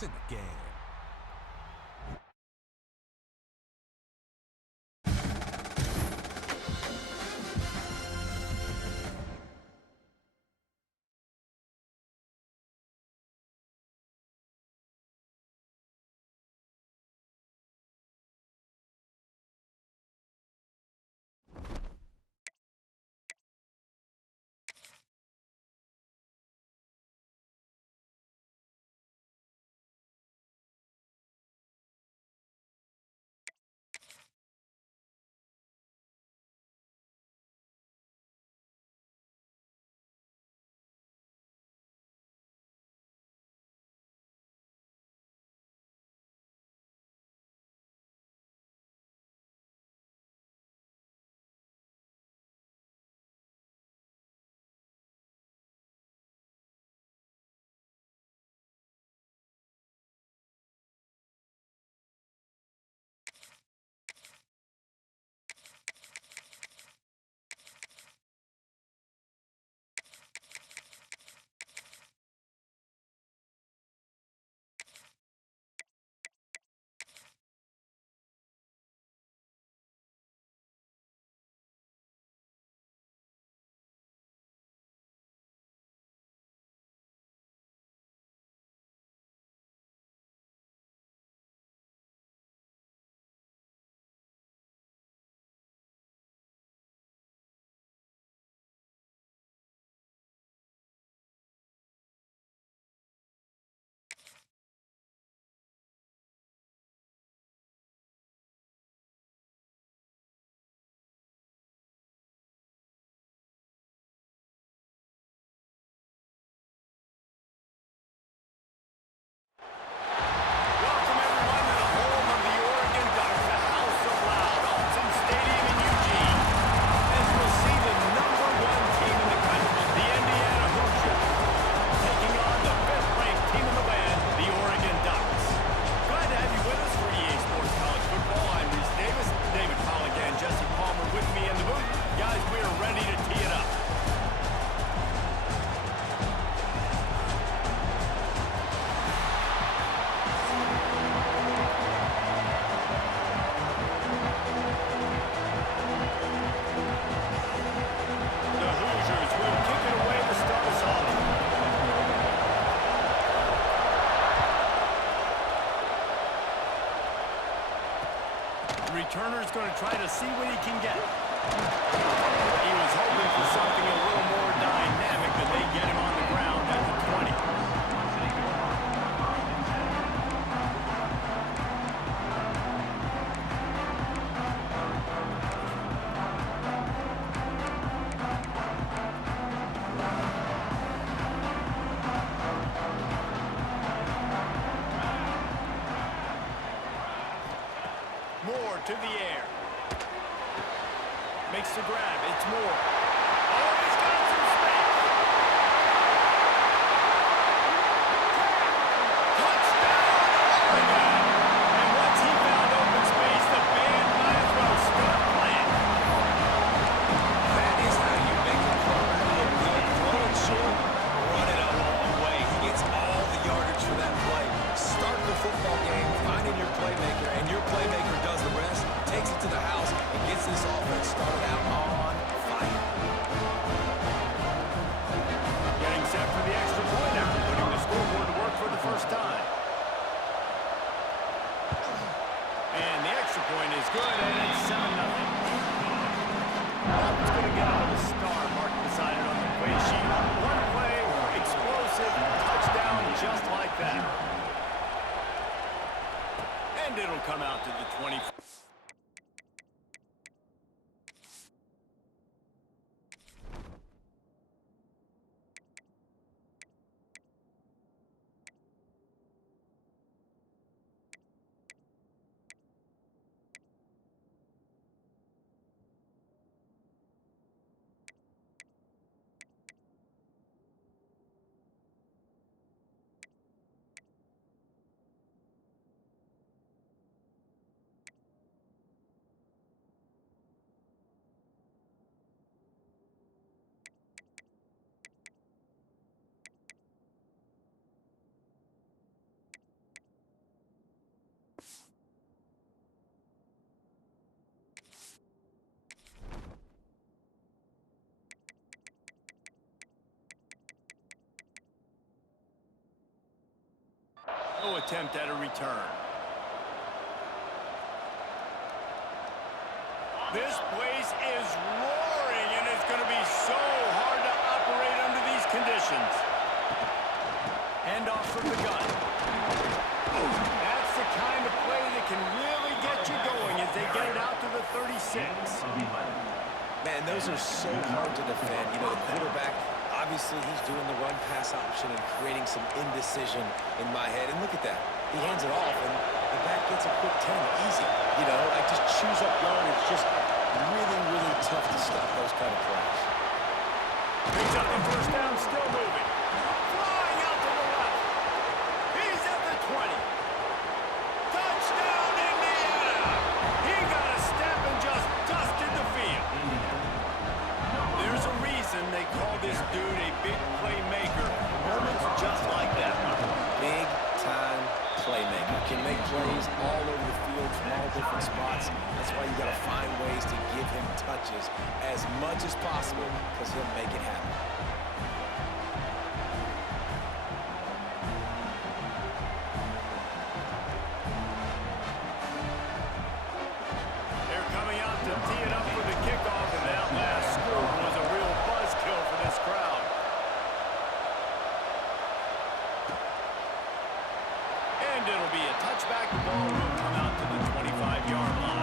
points in the game. Returner's going to try to see what he can get. He was hoping for something a little more dynamic, but they get him on the ground at the 20. Moore to the air. Makes the grab. It's Moore. Oh, he's got some space. Touchdown, Oregon. And once he found open space, the band might as well start playing. That is how you make a quarterback look good. Throw it short, run it a long way. He gets all the yardage for that play. Start the football game finding your playmaker, and your playmaker does the rest, takes it to the house, and gets this offense started out on fire. Getting set for the extra point after putting the scoreboard to work for the first time. And the extra point is good, and it's 7-0. That one's going to get on the star mark beside it on the play sheet. One play, explosive, touchdown just like that. And it'll come out to the 20. attempt at a return. This place is roaring, and it's going to be so hard to operate under these conditions. Hand off from the gun. That's the kind of play that can really get you going as they get it out to the 36. Man, those are so hard to defend. You know, the quarterback, obviously he's doing the run-pass option and creating some indecision in my head. And look at that. He hands it off, and the back gets a quick 10. Easy. You know, like just chews up yardage. Just really, really tough to stop those kind of plays. Picks up the first down, still moving. Flying out to the left. He's at the 20. Touchdown, Indiana! He got a step and just dusted the field. There's a reason they call this dude a big playmaker. Moments just like that. Big-time playmaker. Can make plays all over the field from all different spots. That's why you got to find ways to give him touches as much as possible because he'll make it happen. They're coming out to tee it up for the kickoff, and that last score was a real buzzkill for this crowd. And it'll be a touchback. The ball will come out to the 25-yard line.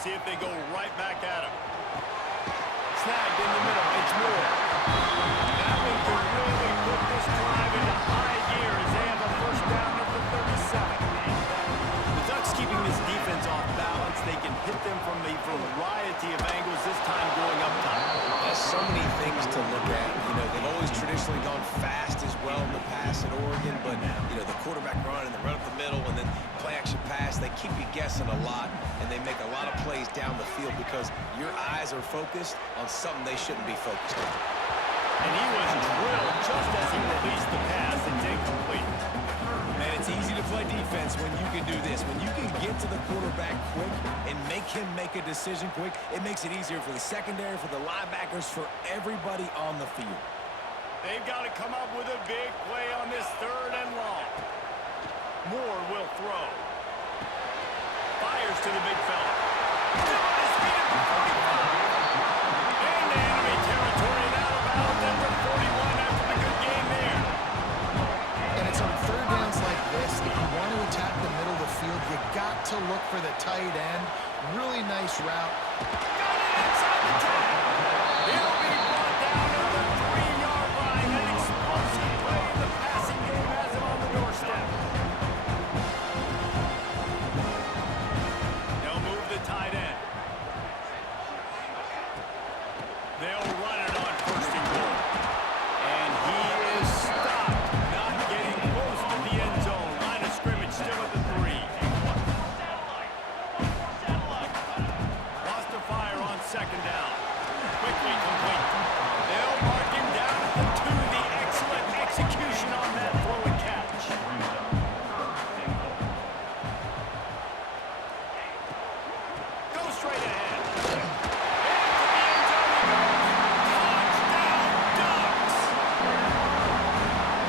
See if they go right back at him. Snagged in the middle. It's Moore. That one could really put this drive into high gear as they have a first down at the 37. The Ducks keeping this defense off balance. They can hit them from a variety of angles, this time going up top. There's so many things to look at. You know, they've always traditionally gone fast as well in the pass at Oregon, but, you know, the quarterback run and the run up the middle and then play action pass, they keep you guessing a lot, and they make a lot of plays down the field because your eyes are focused on something they shouldn't be focused on. And he was drilled just as he released the pass. It's incomplete. Man, it's easy to play defense when you can do this. When you can get to the quarterback quick and make him make a decision quick, it makes it easier for the secondary, for the linebackers, for everybody on the field. They've got to come up with a big play on this 3rd and long. Moore will throw. Fires to the big fella. Down his feet at the 45. Into enemy territory and out of bounds at the 41 after the good game there. And it's on 3rd downs like this. If you want to attack the middle of the field, you got to look for the tight end Really nice route. Got it inside the 10. He'll be brought down to the 3-yard line. An explosive play in the passing game has him on the doorstep. They'll move the tight end. They'll run it on first and goal. And he is stopped. Not getting close to the end zone. Line of scrimmage still at the 3. Lost a fire on second down. Quickly complete. They'll mark him down at the 2. The excellent execution on that throw and catch. Go straight ahead.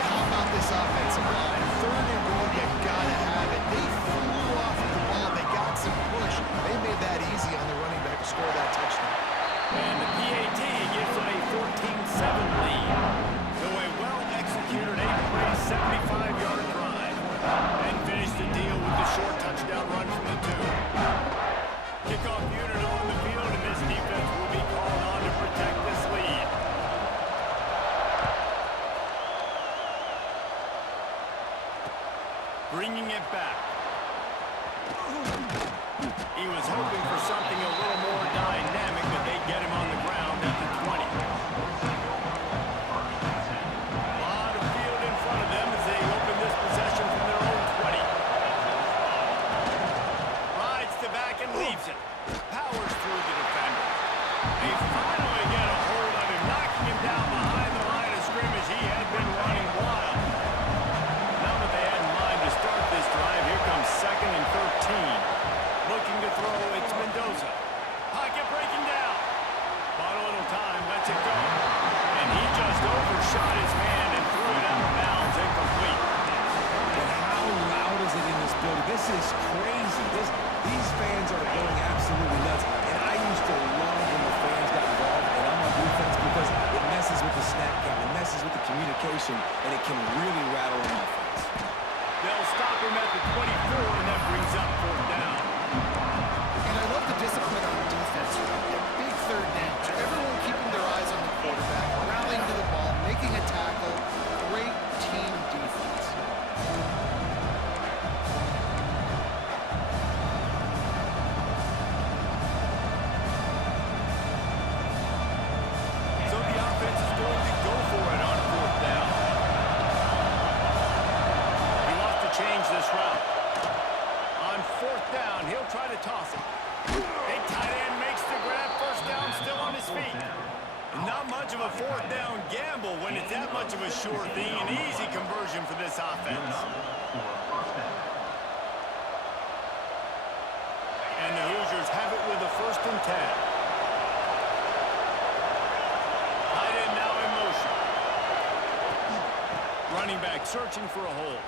How about this offensive line? Third and goal, you gotta have it. They flew off of the ball. They got some push. They made that easy on the running back to score that touchdown. And the PAT gives them a 14-7 lead. So a well-executed 8-play, 75-yard drive. And finish the deal with the short touchdown run from the 2. Kickoff unit on the field, and this defense will be called on to protect this lead. Bringing it back. He was hoping for something a little more dynamic, but they get him on the ground at the 20. A lot of field in front of them as they open this possession from their own 20. Rides the back and leaves it. Powers through the defender. They finally get a hold of him, knocking him down behind the line of scrimmage. He had been running wild. Now that they had in mind to start this drive, here comes 2nd and 13. Looking to throw, it's Mendoza. Pocket breaking down. Bought a little time, lets it go. And he just overshot his man and threw it out of bounds, incomplete. And how loud is it in this building? This is crazy. These fans are going absolutely nuts. And I used to love when the fans got involved and I'm on defense because it messes with the snap count, it messes with the communication, and it can really rattle an offense. They'll stop him at the 24, and that brings up 4th down. And I love the discipline on defense. Big third downs. Everyone keeping their eyes on the quarterback, rallying to the ball, making a tackle. Great team defense. So the offense is going to go for it on 4th down. He wants to change this route. On 4th down, he'll try to toss it. Big tight end makes the grab. First down, still on his feet. Not much of a 4th down gamble when it's that much of a sure thing. An easy conversion for this offense. And the Hoosiers have it with a 1st and 10. Tight end now in motion. Running back searching for a hole.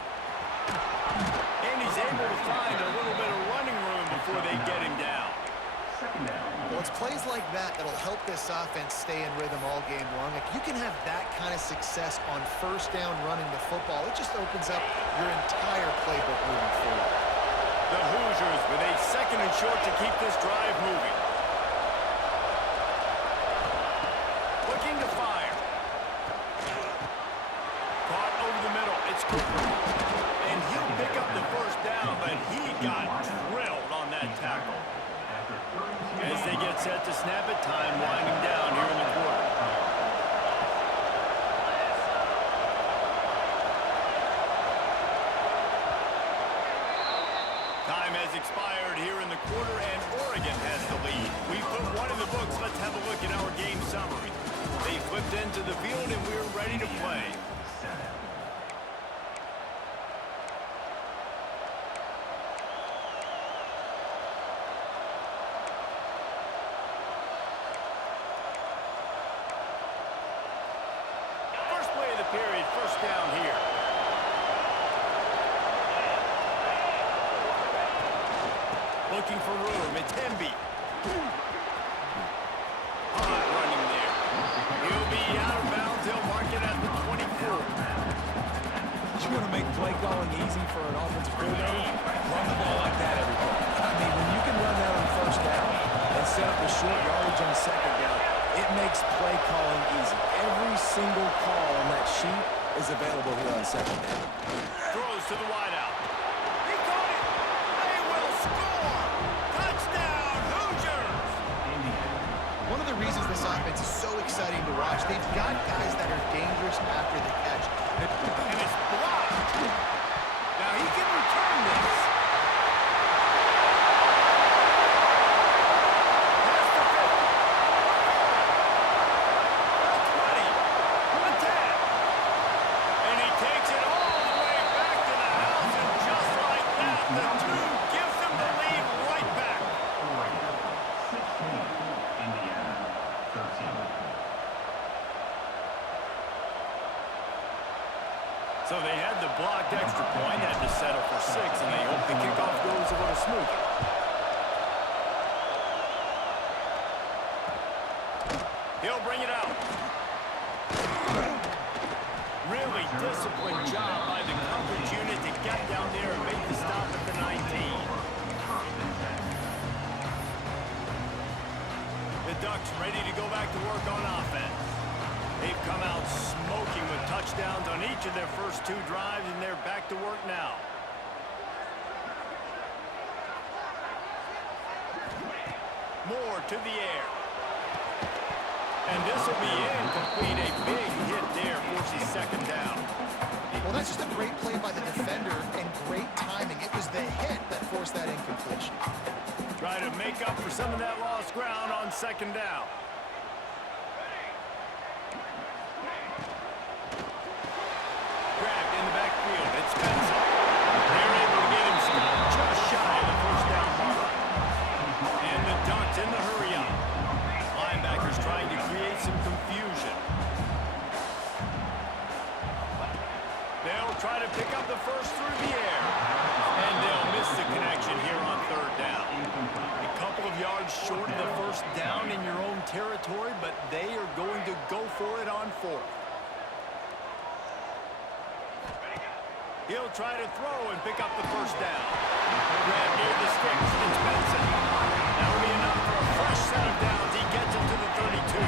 And he's able to find a little bit of running room before they get him down. Well, it's plays like that that'll help this offense stay in rhythm all game long. If you can have that kind of success on first down running the football, it just opens up your entire playbook moving forward. The Hoosiers with a 2nd and short to keep this drive moving. Looking to fire. Caught over the middle. It's Cooper. And he'll pick up the first down, but he got drilled on that tackle. As they get set to snap it, time winding down here in the quarter. Time has expired here in the quarter, and Oregon has the lead. We've put one in the books. Let's have a look at our game summary. They flipped into the field, and we're ready to play. Period, first down here. Looking for room, it's Hemby. Hot running there. He'll be out of bounds, he'll mark it at the 24. You want to make play calling easy for an offensive coordinator? Run the ball like that every day. I mean, when you can run that on 1st first down and set up a short yardage on second down, it makes play calling easy. Every single call on that sheet is available here on second down. Throws to the wideout. He caught it. They will score. Touchdown, Hoosiers. One of the reasons this offense is so exciting to watch, they've got guys that are dangerous after the catch. And it's blocked. Now he can return this. Past the 50. The 20. The 10. And he takes it all the way back to the house. And just like that, the 2 gives them the lead right back. 16, Indiana, 13. So they had the blocked extra point, had to settle for 6, and they hope the kickoff goes a little smoother. He'll bring it out. Really disciplined job by the coverage unit to get down there and make the stop at the 19. The Ducks ready to go back to work on offense. They've come out smoking with touchdowns on each of their first 2 drives, and they're back to work now. Moore to the air. And this will be incomplete. A big hit there forces second down. Well, that's just a great play by the defender and great timing. It was the hit that forced that incompletion. Try to make up for some of that lost ground on second down. Grabbed in the backfield. It's Spencer. They're able to get him stopped just shy of the first down mark. And the Ducks in the hurry up. Linebackers trying to create some confusion. They'll try to pick up the first through the air. And they'll miss the connection here on third down. A couple of yards short of the first down in your own territory, but they are going to go for it on 4th. He'll try to throw and pick up the first down. Grab near the sticks. It's Benson. That'll be enough for a fresh set of downs. He gets it to the 32.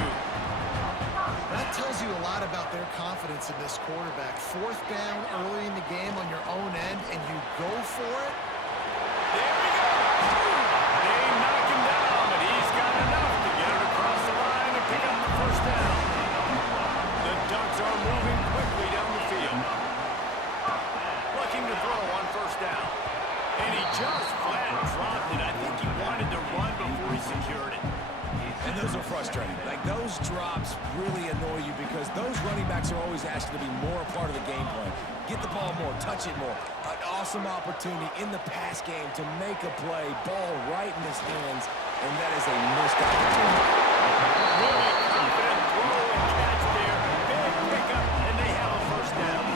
That tells you a lot about their confidence in this quarterback. 4th down early in the game on your own end, and you go for it. There we go. They knock him down, but he's got enough to get it across the line and pick up the first down. The Ducks are moving quickly down the field. Looking to throw on first down. And he just flat dropped it. I think he wanted to run before he secured it. And those are frustrating. Like, those drops really annoy you because those running backs are always asked to be more a part of the game plan. Get the ball more, touch it more. An awesome opportunity in the pass game to make a play, ball right in his hands, and that is a missed opportunity. Really confident throw and catch there. Big pickup, and they have a first down.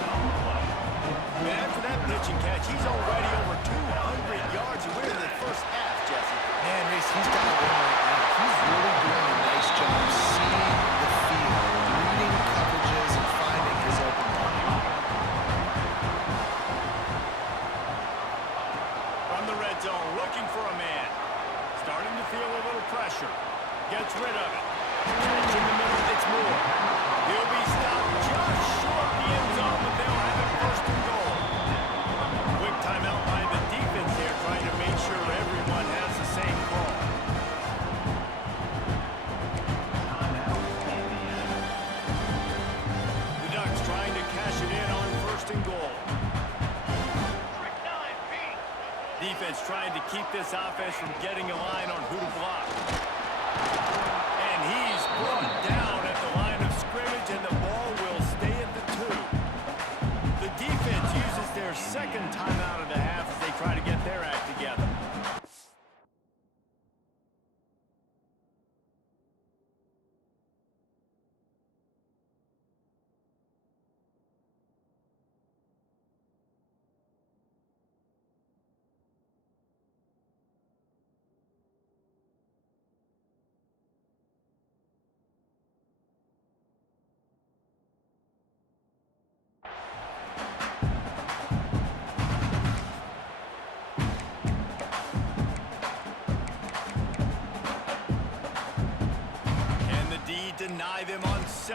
And after that pitch and catch, he's already over 200 yards, and we're in the first half, Jesse. Man, Reese, he's got to win right now. He's really doing a nice job seeing the field, reading coverages, and finding his open target. From the red zone, looking for a man. Starting to feel a little pressure. Gets rid of it. Catch in the middle, it's Moore. He'll be stopped just short of the end zone, but they'll have it first and goal. Quick timeout by the defense there, trying to make sure everyone has the same call. The Ducks trying to cash it in on first and goal. Defense trying to keep this offense from getting a line on who to block. And he's brought down at the line of scrimmage, and the ball will stay at the 2. The defense uses their second timeout of the half as they try to get their act together.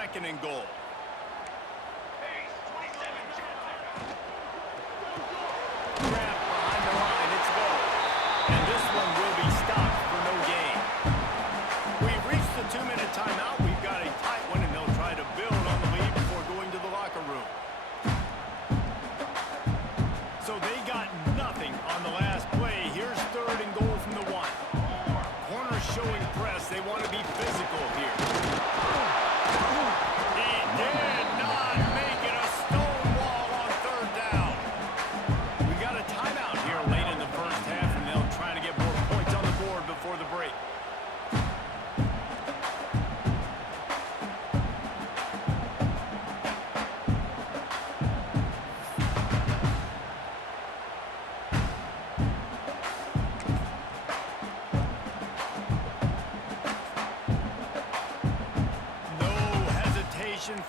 second and goal. Grab behind the line. It's go. And this one will be stopped for no gain. We've reached the 2-minute timeout. We've got a tight one, and they'll try to build on the lead before going to the locker room. So they got nothing on the last play. Here's third and goal from the 1. Corner showing press. They want to be physical here. He did not make it a stone wall on third down. We got a timeout here late in the first half, and they'll try to get more points on the board before the break.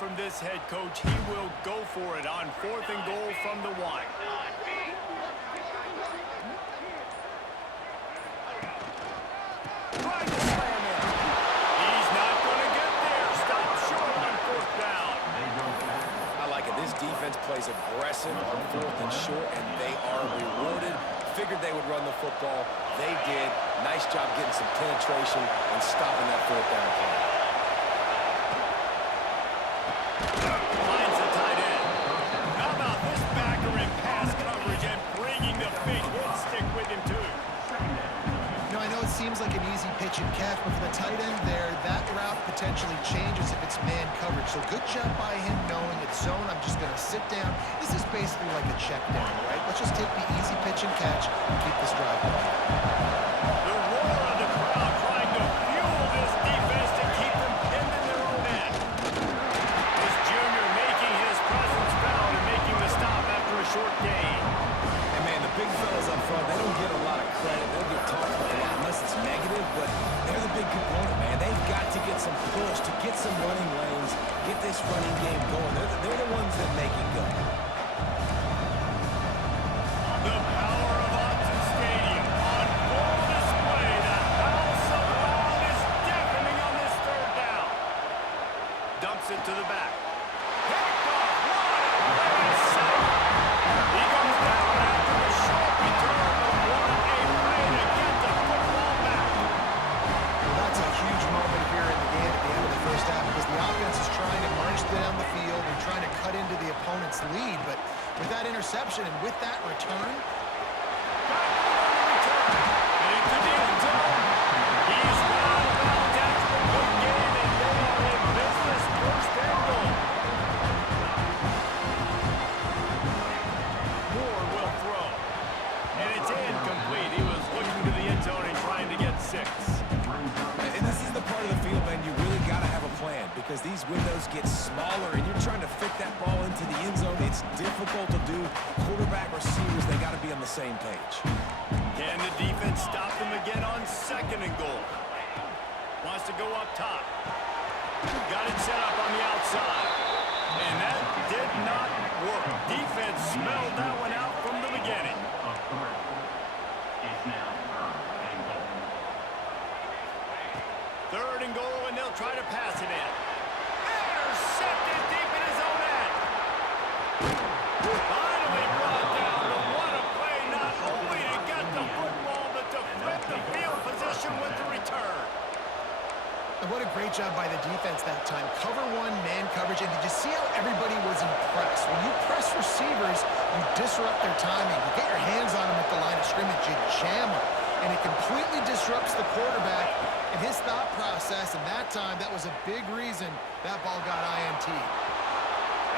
From this head coach, he will go for it on 4th and goal from the 1. Trying to slam him. He's not going to get there. Stop short on 4th down. I like it. This defense plays aggressive on 4th and short, and they are rewarded. Figured they would run the football. They did. Nice job getting some penetration and stopping that 4th down play. Finds the tight end. How about this backer in pass coverage and bringing the big hit stick with him, too? You know, I know it seems like an easy pitch and catch, but for the tight end there, that route potentially changes if it's man coverage. So good job by him knowing it's zone. I'm just going to sit down. This is basically like a check down, right? Let's just take the easy pitch and catch and keep this drive going. The roar of the crowd trying to fuel this defense to keep them pinned in their own end. This junior making his presence felt and making the stop after a short gain. And man, the big fellas up front, they don't get a lot of credit. They'll get talked about a lot unless it's negative, but they're the big component, man. They've got to get some push, to get some running lanes, get this running game going. They're the ones that make it go. The power of Autzen Stadium on full display. The house of loud is deafening on this 3rd down. Dumps it to the back. Picked off. What a play to save. He goes down after the short return, but what a play to get the football back. Well, that's a huge moment here in the game at the end of the first half because the offense is trying to march down the field and trying to cut into the opponent's lead. But with that interception and with that return, Back on the return. Into the end zone. He's not allowed after a good game, and they are in business. 1st and goal. Moore will throw. And it's incomplete. He was looking to the end zone and trying to get 6. And this is the part of the field, man, you really got to have a plan because these windows get smaller and you're trying to fit that ball into the end zone. It's difficult to do. Quarterback, receivers, they got to be on the same page. Can the defense stop them again on 2nd and goal? Wants to go up top. Got it set up on the outside. And that did not work. Defense smelled that one out from the beginning. It's now 3rd and goal. 3rd and goal, and they'll try to pass it in. Intercepted deep in his own end. Finally brought down, but what a play, not only to get the football, but to flip the field position with the return. and what a great job by the defense that time. Cover 1, man coverage, and did you see how everybody was impressed? When you press receivers, you disrupt their timing. You get your hands on them at the line of scrimmage, you jam them, and it completely disrupts the quarterback and his thought process, and that time, that was a big reason that ball got INT.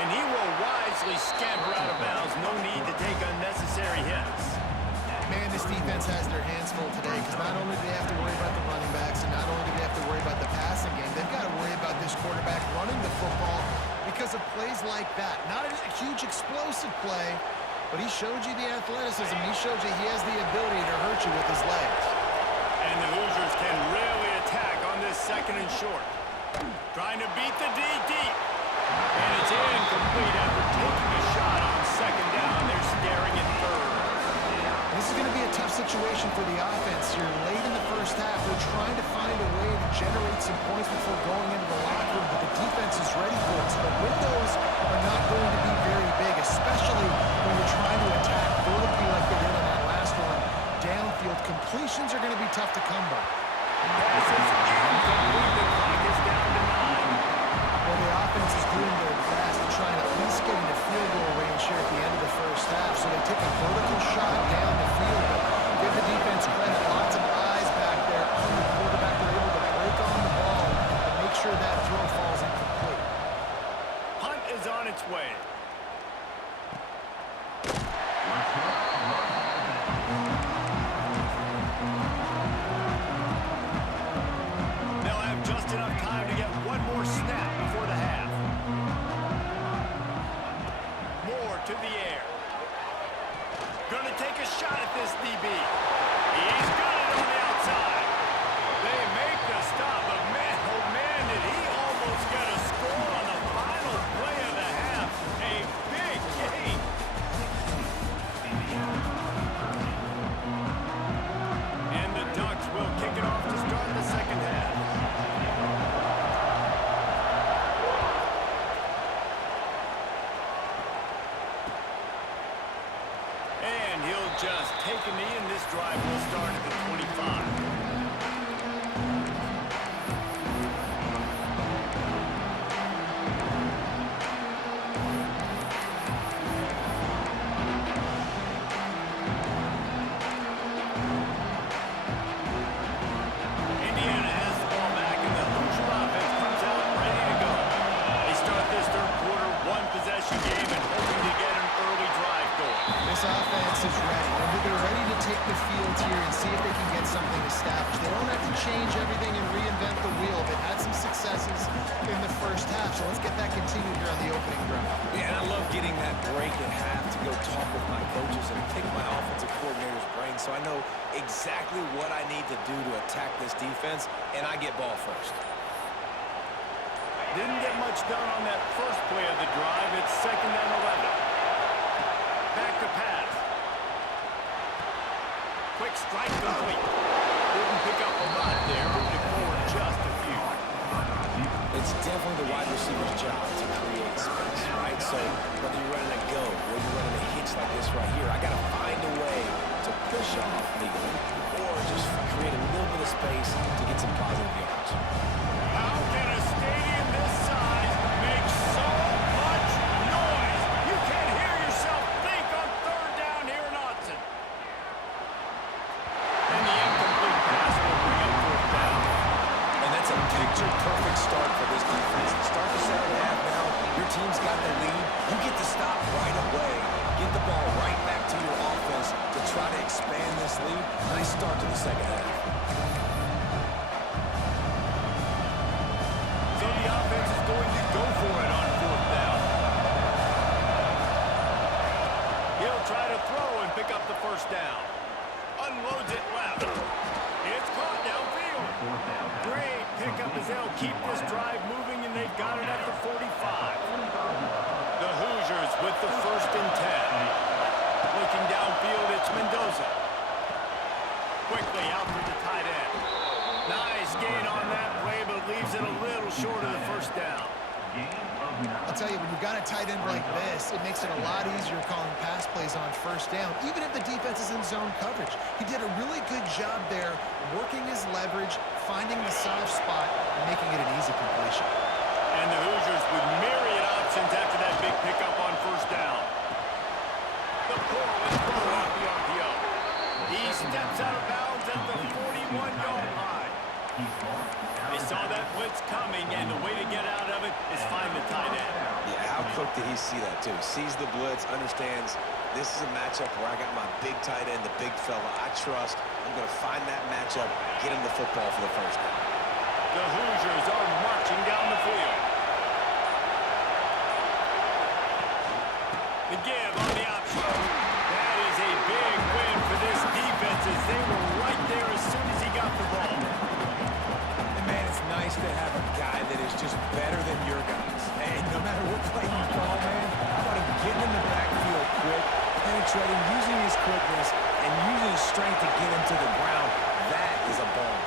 And he will wisely scamper out of bounds. No need to take unnecessary hits. Man, this defense has their hands full today because not only do they have to worry about the running backs and not only do they have to worry about the passing game, they've got to worry about this quarterback running the football because of plays like that. Not a huge explosive play, but he showed you the athleticism. He showed you he has the ability to hurt you with his legs. And the Hoosiers can really attack on this 2nd and short. Trying to beat the D deep. And it's incomplete after taking a shot on 2nd down. They're staring at 3rd. This is going to be a tough situation for the offense here late in the first first half. They're trying to find a way to generate some points before going into the locker room, but the defense is ready for it. So the windows are not going to be very big, especially when you're trying to attack vertically like they did on that last one. Downfield completions are going to be tough to come by. Pass is incomplete. The clock is down to 9. Well, the offense is doing their best to try and at least get into field goal range here at the end of the first half. So they take a vertical shot down the field, but give the defense credit. Lots of eyes back there on the quarterback. They're able to break on the ball and make sure that throw falls incomplete. Hunt is on its way. They'll have just enough time to get one more snap before the half. Moore to the air. Gonna take a shot at this DB. He's got it on the outside. They make the stop, but man, oh man, did he almost get a score on the final play of the half. A big game. And the Ducks will kick it off to start the second half. And he'll just take a knee, and this drive will start at the 25. Indiana has the ball back, and the Hoosier offense comes out ready to go. They start this third quarter one-possession game and hoping to get an early drive going. This offense is ready. They're ready to take the field here and see if they can get something established. They don't have to change everything and reinvent the wheel. They've had some successes in the first half, so let's get that continued here on the opening drive. Yeah, and I love getting that break at half to go talk with my coaches and pick my offensive coordinator's brain so I know exactly what I need to do to attack this defense, and I get ball first. Didn't get much done on that first play of the drive. It's 2nd and 11. Back to pass. Quick strike complete. Didn't pick up a lot there. Moving forward just a few. It's definitely the wide receiver's job to create space, right? So whether you're running a go or you're running a hitch like this right here, I got to find a way to push off legally or just create a little bit of space to get some positive yards. How can a stadium this size make so much noise? You can't hear yourself think on 3rd down here in Autzen. And the incomplete pass will bring up 4th down. And that's a picture-perfect start for this defense. To start the second half now, your team's got the lead. You get to stop right away, get the ball right back to your offense to try to expand this lead. Nice start to the second half. So the offense is going to go for it on 4th down. He'll try to throw and pick up the 1st down. Unloads it left. It's caught downfield. Great pickup as they'll keep this drive moving, and they've got it at the 45. The Hoosiers with the 1st and 10. Looking downfield, it's Mendoza. Quickly out to the tight end. Nice gain on that play, but leaves it a little short of the 1st down. I'll tell you, when you've got a tight end like this, it makes it a lot easier calling pass plays on 1st down, even if the defense is in zone coverage. He did a really good job there, working his leverage, finding the soft spot, and making it an easy completion. And the Hoosiers with myriad options after that big pickup on 1st down. The pull is thrown off the RPO. He steps out of bounds at the 41-yard line. They saw that blitz coming, and the way to get out of it is find the tight end. Yeah, how quick did he see that, too? Sees the blitz, understands this is a matchup where I got my big tight end, the big fella I trust. I'm going to find that matchup, get him the football for the 1st down. The Hoosiers are marching down the field. The give on the option. That is a big win for this defense as they were right there as soon as he got the ball. And, man, it's nice to have a guy that is just better than your guys. And no matter what play you call, man, how about him getting in the backfield quick, penetrating, using his quickness, and using his strength to get him to the ground. That is a bomb.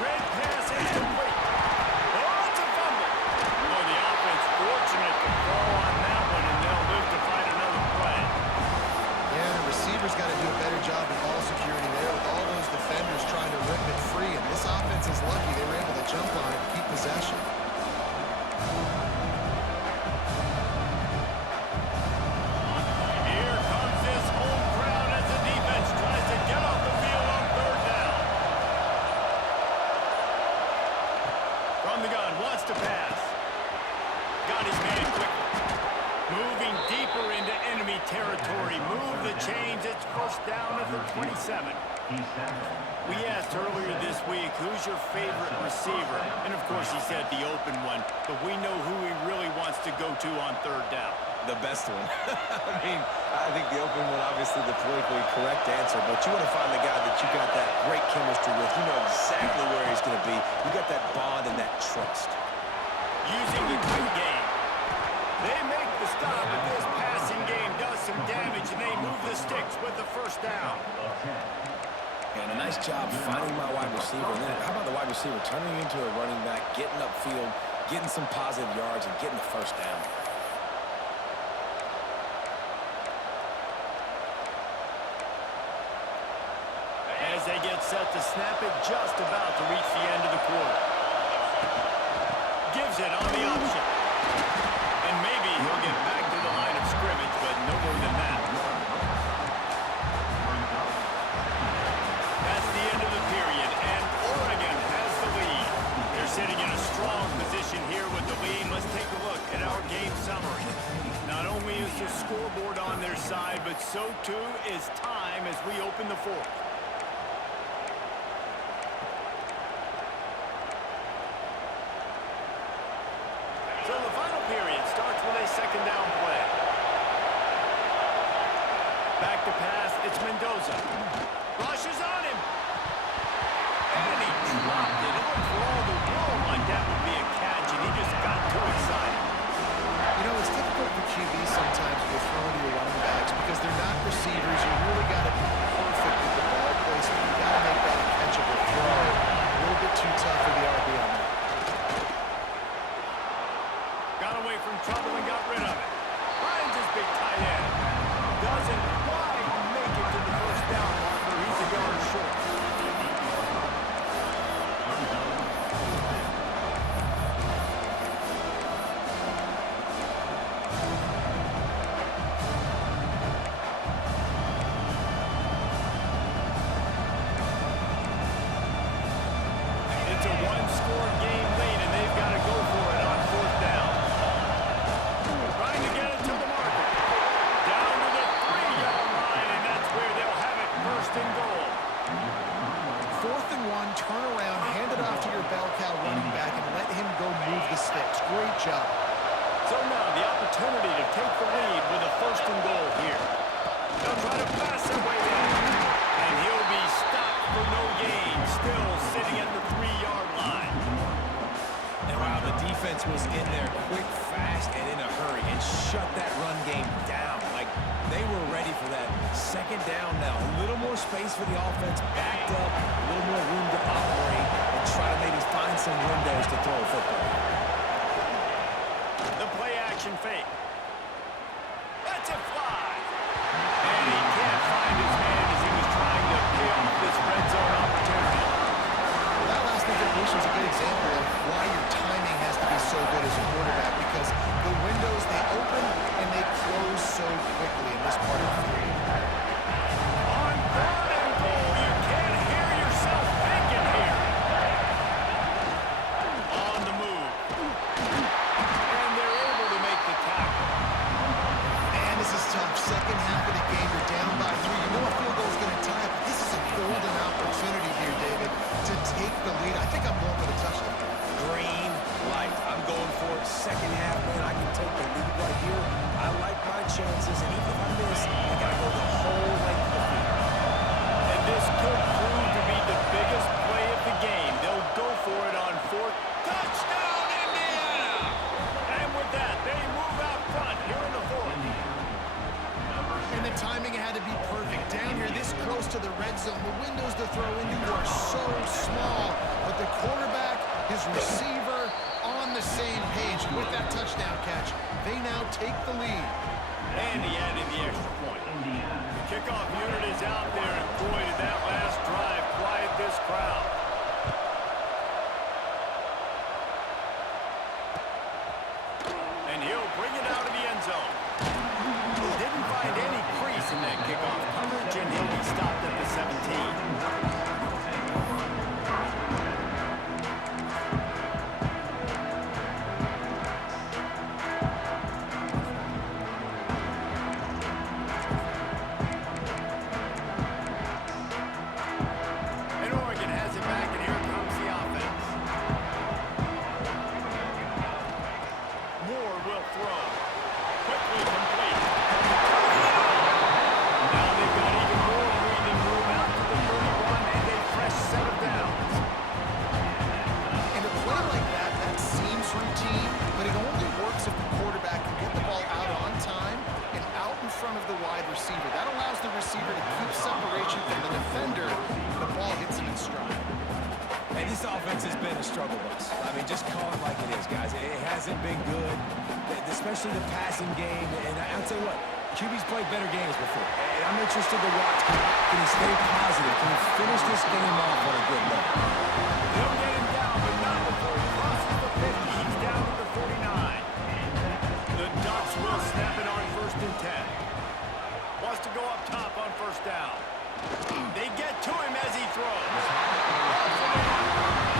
Red pass is complete. Oh, it's a fumble. Boy, the offense fortunate to fall on that one, and they'll live to find another play. Yeah, the receiver's got to do a better job of ball security there with all those defenders trying to rip it free. And this offense is lucky they were able to jump on it and keep possession. Here comes this home crowd as the defense tries to get off the field on third down. From the gun, wants to pass. Got his man quickly. Moving deeper into enemy territory. Move the chains. It's first down at the 27. We asked earlier this week, who's your favorite receiver? And, of course, he said the open one. But we know who he really wants to go to on third down. The best one. I mean, I think the open one, obviously the politically correct answer, but you want to find the guy that you got that great chemistry with. You know exactly where he's going to be. You got that bond and that trust. Using the quick game. They make the stop, but this passing game does some damage, and they move the sticks with the first down. And a nice job finding my wide receiver. And then how about the wide receiver turning into a running back, getting upfield, getting some positive yards, and getting the first down. As they get set to snap it, just about to reach the end of the quarter. Gives it on the option. And maybe he'll get back to the line of scrimmage, but no more than that. That's the end of the period, and Oregon has the lead. They're sitting in a strong position here with the lead. Let's take a look at our game summary. Not only is the scoreboard on their side, but so too is time as we open the fourth. So the final period starts with a second down play. Back to pass, it's Mendoza. Rushes on him. And he dropped it. It looked for all the world like that would be a catch, and he just got too excited. You know, it's difficult for QBs sometimes with throwing to your running backs because they're not receivers. You really got to be perfect with the ball placement. You got to make that a catchable throw. A little bit too tough for the RB on that. Got away from trouble and got rid of it. Finds his big tight end. Doesn't quite make it to the first down marker. He's a yard short. It's a one-score game late, and they've got to go for it on fourth down. Trying to get it to the marker. Down to the 3-yard line, and that's where they'll have it first and goal. 4th and 1, turn around, hand it off to your bell cow running back, and let him go move the sticks. Great job. So now the opportunity to take the lead with a first and goal here. They'll try to pass their way in, and he'll be stopped for no gain, still sitting at the 3-yard line. And wow, the defense was in there quick, fast, and in a hurry, and shut that run game down. Like, they were ready for that second down now. A little more space for the offense, backed up, a little more room to operate, and try to maybe find some windows to throw a football. The play-action fake. Lets it fly. And he can't find his man as he was trying to pay off this red zone opportunity. Well, that last incompletion is a good example of why your timing has to be so good as a quarterback because the windows, they open and they close so quickly in this part of the field. On third and goal, you can't hear yourself thinking here. On the move. And they're able to make the tackle. Man, this is tough. Second half of the game, you're down by 3. You know a field goal is going to tie it, but this is a golden opportunity here, David, to take the lead. I think I'm going for the touchdown. Green light. I'm going for it. Second half, man, I can take the lead right here. I like my chances, and even if I miss, I got to go the whole length of the field. And this could prove to be the biggest play of the game. They'll go for it on fourth. Touchdown, Indiana! And with that, they move out front here in the fourth. And the timing had to be perfect. Down here this close to the red zone, the windows to throw into are so small, but the quarterback, his receiver, on the same page. With that touchdown catch, they now take the lead. And he added the extra point. The kickoff unit is out there, and boy, did that last drive quiet this crowd. And he'll bring it out of the end zone. Didn't find any crease in that kickoff coverage, and he'll be stopped at the 17. This offense has been a struggle bus. I mean, just call it like it is, guys. It hasn't been good, especially the passing game. And I'll tell you what, QB's played better games before. And I'm interested to watch. Can he stay positive? Can he finish this game off on a good note? They'll get him down, but not before he crosses the 50. He's down at the 49. The Ducks will snap it on 1st and 10. Wants to go up top on 1st down. They get to him as he throws.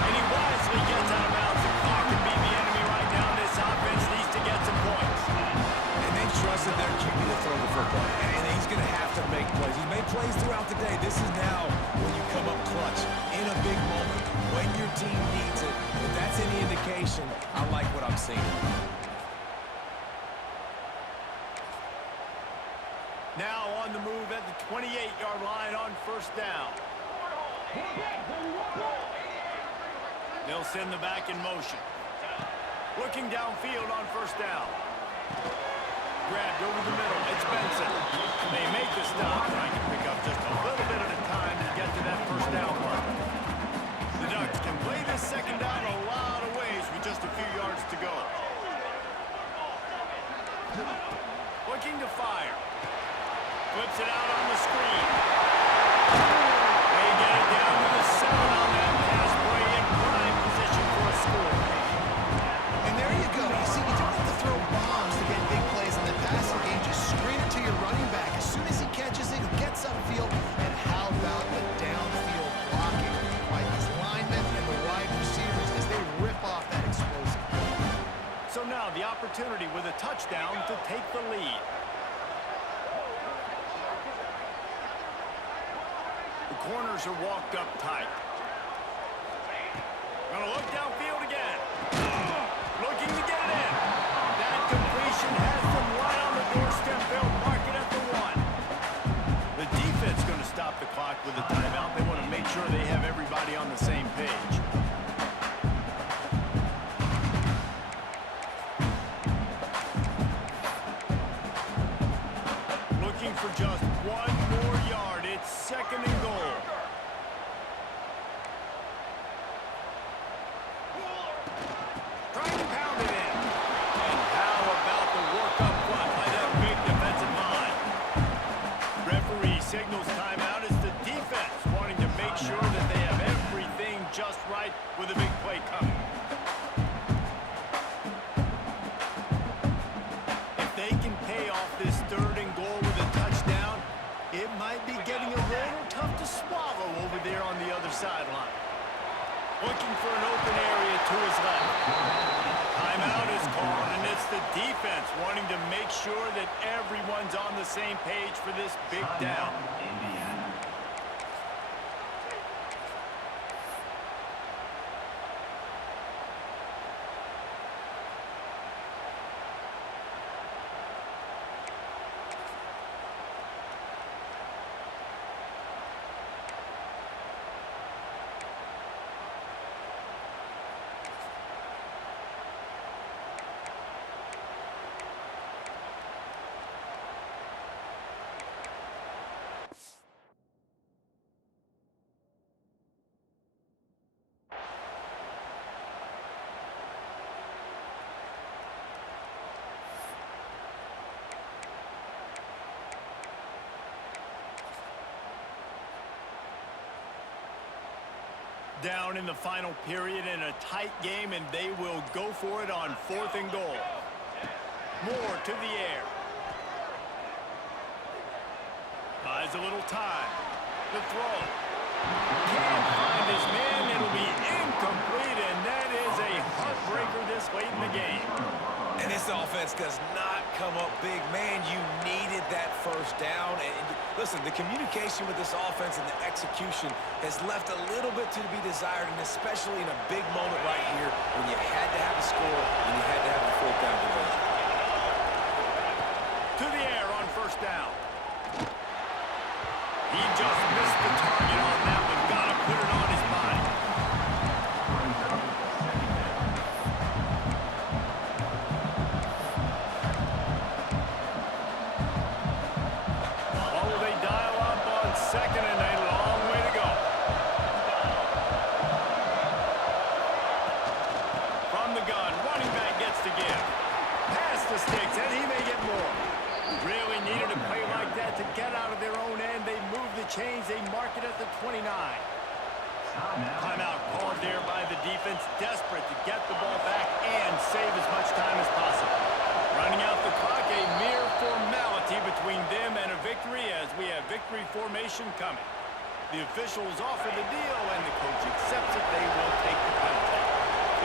And he wisely gets out of bounds. The clock can beat the enemy right now. This offense needs to get some points. And they trusted their QB to throw the football. And he's going to have to make plays. He's made plays throughout the day. This is now when you come up clutch in a big moment when your team needs it. If that's any indication, I like what I'm seeing. Now on the move at the 28-yard line on 1st down. They'll send the back in motion. Looking downfield on 1st down. Grabbed over the middle. It's Benson. They make the stop, trying to pick up just a little bit at a time to get to that 1st down mark. The Ducks can play this 2nd down a lot of ways with just a few yards to go. Looking to fire. Flips it out on the screen. They get it down to the 7 on that pass play in prime position for a score. And there you go. You see, you don't have to throw bombs to get big plays in the passing game. Just screen it to your running back. As soon as he catches it, he gets upfield. And how about the downfield blocking by these linemen and the wide receivers as they rip off that explosive. So now the opportunity with a touchdown to take the lead. The corners are walked up tight. Gonna look downfield again. Looking to get it in. That completion has them right on the doorstep. They'll mark it at the 1. The defense gonna stop the clock with a timeout. They want to make sure they have everybody on the same page. Looking for just 1 more yard. It's 2nd and goal. Trying to pound it in. And how about the work up front by that big defensive line? Referee signals timeout. It's the defense wanting to make sure that they have everything just right with a big play coming. If they can pay off this 3rd and goal with a touchdown, it might be getting a little tough to swallow over there on the other sideline. Looking for an open area to his left. Timeout is called, and it's the defense wanting to make sure that everyone's on the same page for this big down. Indiana. down in the final period in a tight game, and they will go for it on 4th and goal. Moore to the air. Buys a little time. The throw. Can't find his man. It'll be incomplete, and that is a heartbreaker this late in the game. And this offense does not come up big. Man, you needed that first down. And listen, the communication with this offense and the execution has left a little bit to be desired, and especially in a big moment right here when you had to have a score and you had to have a 4th down conversion. To the air on 1st down. He just missed the target on that one. Got to put it on his body. Oh, they dial up on 2nd and a long way to go. From the gun, running back gets to give. Pass the sticks, and he may get more. Really needed a play like that to get out of their own end. They move the chains. They mark it at the 29. Timeout called there by the defense, desperate to get the ball back and save as much time as possible. Running out the clock, a mere formality between them and a victory as we have victory formation coming. The officials offer the deal, and the coach accepts it. They will take the penalty.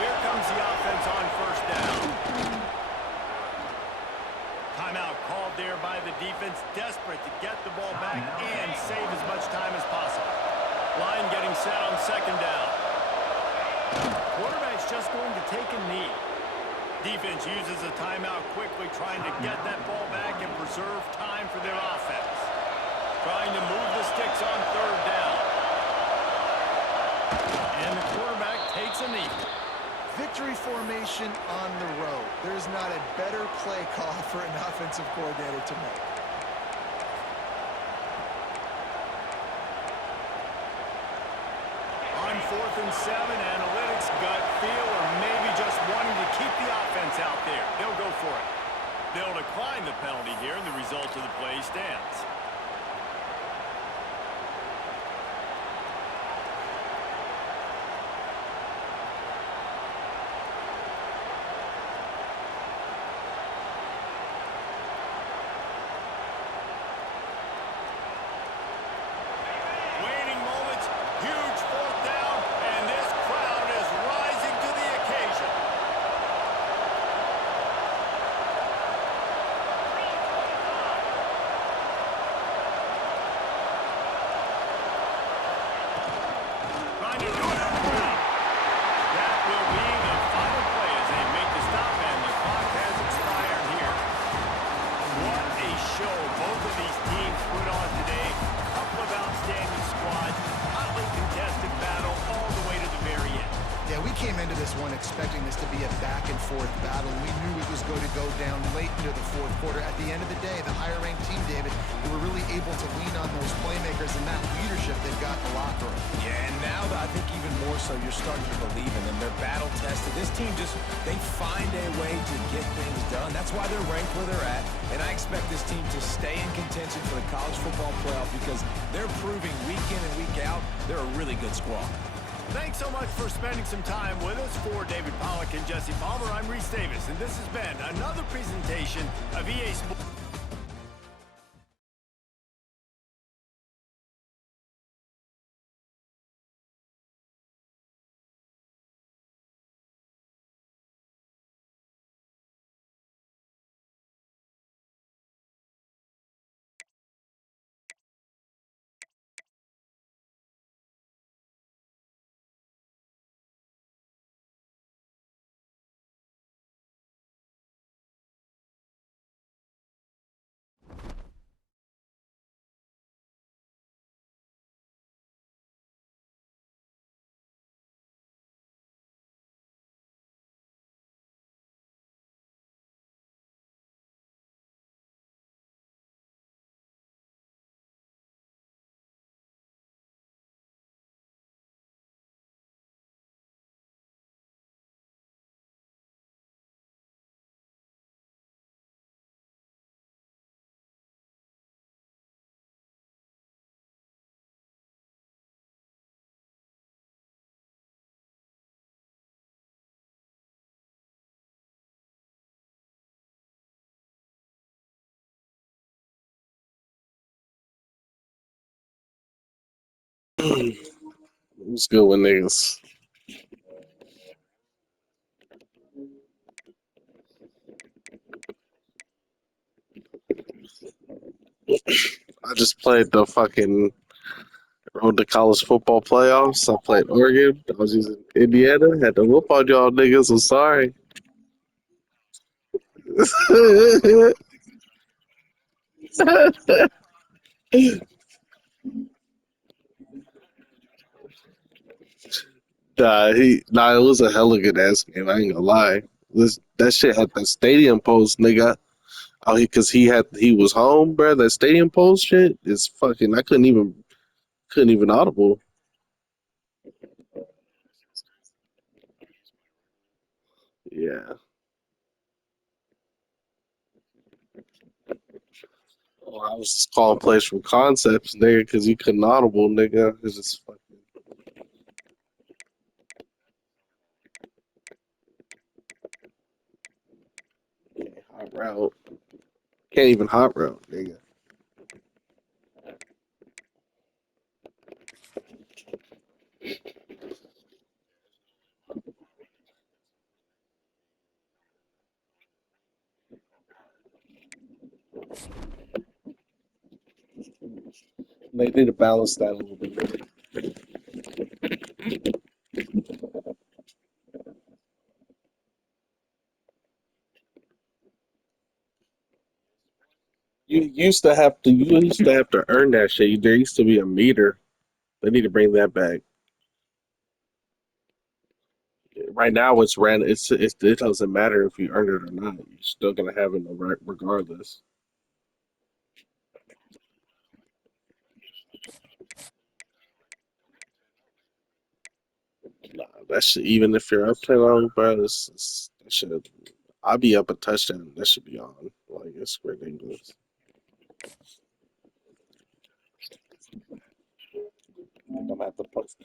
Here comes the offense on 1st down. Timeout called there by the defense, desperate to get the ball back and save as much time as possible. Line getting set on 2nd down. Quarterback's just going to take a knee. Defense uses a timeout quickly, trying to get that ball back and preserve time for their offense. Trying to move the sticks on 3rd down. And the quarterback takes a knee. Victory formation on the road. There's not a better play call for an offensive coordinator to make. On 4th and 7, analytics, gut feel, or maybe just wanting to keep the offense out there. They'll go for it. They'll decline the penalty here, and the result of the play stands. Waiting moments, huge 4th down, and this crowd is rising to the occasion. Trying to do it on the ground. That will be the final play as they make the stop, and the clock has expired here. What a show both of these teams put on today. Couple of outstanding squads, hotly contested battle all the way to the very end. Yeah, we came into this one expecting this to be a back-and-forth battle. We knew it was going to go down late into the 4th quarter. At the end of the day, the higher-ranked team, David, they were really able to lean on those playmakers and that leadership they've got in the locker room. Yeah, and now I think even more so, you're starting to believe in them. They're battle-tested. This team they find a way to get things done. That's why they're ranked where they're at. And I expect this team to stay in contention for the college football playoff because they're proving week in and week out they're a really good squad. Thanks so much for spending some time with us. For David Pollack and Jesse Palmer, I'm Reese Davis, and this has been another presentation of EA Sports. It's good when niggas. I just played the fucking road to college football playoffs. I played Oregon. I was using Indiana. Had to whoop on y'all niggas. I'm sorry. It was a hella good ass game. I ain't gonna lie. That shit had that stadium post, nigga. Oh, because he was home, bro. That stadium post shit is fucking. I couldn't even audible. Yeah. Oh, I was just calling plays from concepts, nigga, because you couldn't audible, nigga. It's just fucking hot route. Can't even hot route, nigga. They need to balance that a little bit. You used to have to earn that shit. There used to be a meter. They need to bring that back. Right now, it's random. It doesn't matter if you earn it or not. You're still gonna have it regardless. Nah, that shit. Even if you're up 10-0, bro, that should. I'll be up a touchdown. That should be on. Like it's ridiculous. I'm gonna have to post.